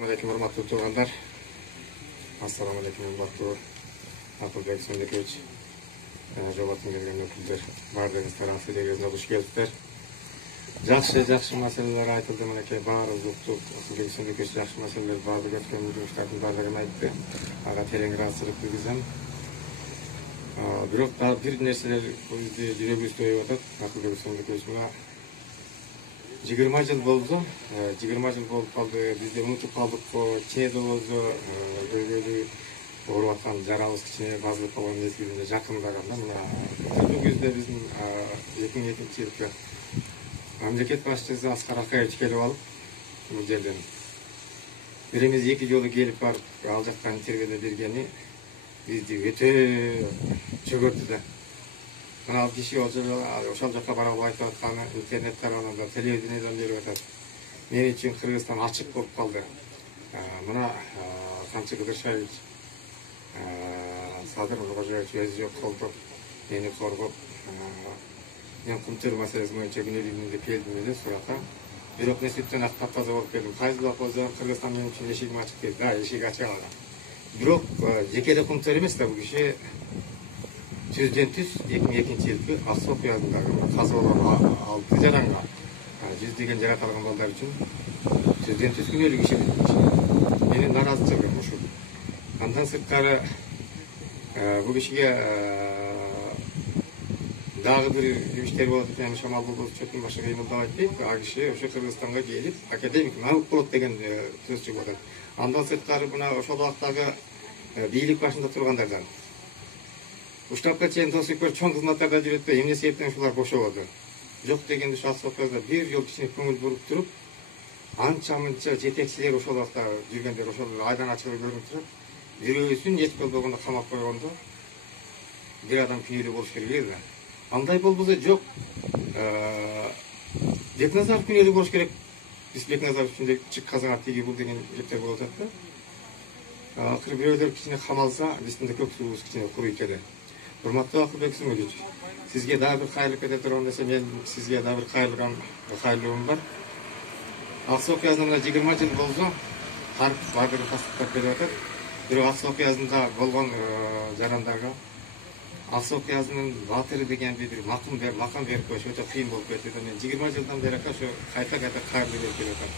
Assalamualaikum hormatly tuğanlar. Assalamualaikum hormatly Akılbek Söndekoviç. Jobatın gelgen ökülдөр. Bardığınızlar asıllarınızda hoş geldikler. Жақсы мәселелер айтылды. Мінекей бары ұлттық Акылбек Сöndekoviç жақсы мәселелер барлық өткен жұмыстардың барлығын айтты. Аға тереңірек асырып кіргізем. Бирок дагы бир нерселер бизди жүрөгүбүздө ойып атат. Акылбек Сöndekoviç мына 20 жыл болду. 20 жыл болуп калды. Бизде унутуп калдык го. Чеде болду. Көйгөйлүү ооруп аткан жарабыз кичине басылып калган мезгилинде жакындаганда мына бул кезде биздин 2002-жылкы мамлекет башчысы Аскар Акаевич келип алып бул жерден бир эмес 2 жолу келип барып ал жактан интервьюда бергени бизди өтө чөгөртү да. Мына ал киши ошол жакка бара албай айтып атканы интернет тарабынан телевидениеден берип атат. Мен үчүн Кыргызстан ачык болуп калды. Мына Камчы Кыдыршаевич Садыр Нуркожоевич өзү жок колдоп мени коргоп мен кумтөр маселеси боюнча күнөөлүгүмдү келдим эле суракка. Бирок мен сүттөн ак таптаза болуп келдим. Кайсы болсо Кыргызстан менин үчүн эшигин ачык дейт. Да, эшик ачык алган. Бирок жекеде кумтөр эмес да бул киши түздөн түз 2002-жылкы Ак Соо кыязындагы казылган 6 жаранга жүздөгөн жаратылган балдар үчүн түздөн түз күнөөлүк иши. Менин наразычылыгым ушул. Андан сырткары бул кишиге дагы бир иштер болот экен, Шамал Булбулов чөтүн башы кыймылдабайт дейт. А киши ошо Кыргызстанга келип академик наук болот деген сөз чыгып атат. Андан сырткары мына ошол убактагы бийлик башында тургандардан уштапка чейин до сих пор чоң кызматтарда жүрөт да, эмне себептен ушулар бошободу? Жок дегенде Ак Соо кыязда бир жол кичине көңүл буруп туруп, анча-мынча жетекчилер ошол убакта жүргөндөр ошол айдан ачык көрүнүп турат. Бирөөсүн эч болбогондо камап койгондо бир адам күнөөлүү болуш керек эле. Андай болбосо жок. Бекназаров күнөөлүү болуш керек. Биз Бекназаров үчүн чык казага тиги бул деген кептер болуп атат да. Акыры бирөөдөр кичине камалса, биздин да көк суубуз кичине куруйт эле. Урматтуу Акылбек Сöndekoviç, сизге дагы бир кайрылып кете турган десе, мен сизге дагы бир кайрылуум бар. Ак Соо кыязында 20 жыл болду. Карп бардыгы тастыктап берип атат. Бирок Ак Соо кыязында болгон жарандарга Ак Соо кыязынын баатыры деген бир макам берип коюш өтө кыйын болуп кетти. Мен 20 жылдан бери ошо кайта кайрылып берип атам.